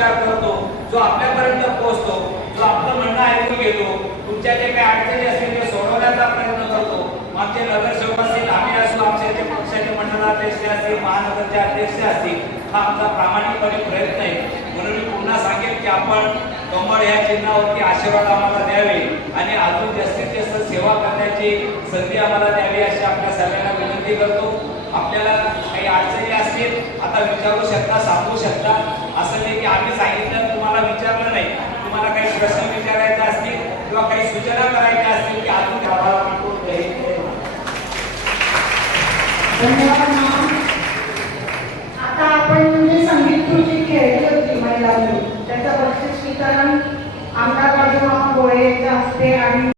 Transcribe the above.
विचार करतो जो आपल्यापर्यंत पोहोचतो जो आपलं म्हणणं ऐकून घेतो तुमच्या जे काही अडचणी असतील ते सोडवण्याचा प्रयत्न करतो. आमचे नगरसेवक असतील आम्ही असो आमचे जे पक्षाचे मंडळाध्यक्ष असतील महानगरचे अध्यक्ष असतील हा आमचा प्रामाणिकपणे प्रयत्न आहे. म्हणून मी पुन्हा सांगेन की आपण कमळ या चिन्हावरती आशीर्वाद आम्हाला द्यावे आणि अजून जास्तीत जास्त सेवा करण्याची संधी आम्हाला द्यावी अशी आपल्या सगळ्यांना विनंती करतो. आपल्याला काही अडचणी असतील आता विचारू शकता सांगू शकता. किंवा काही सूचना करायच्या असतील की अजून गावाला मागून धन्यवाद आता आपण जी संगीत खुर्ची खेळली होती महिलांनी त्याचं बक्षीस वितरण आमदार बाजूराव गोळे यांच्या हस्ते आणि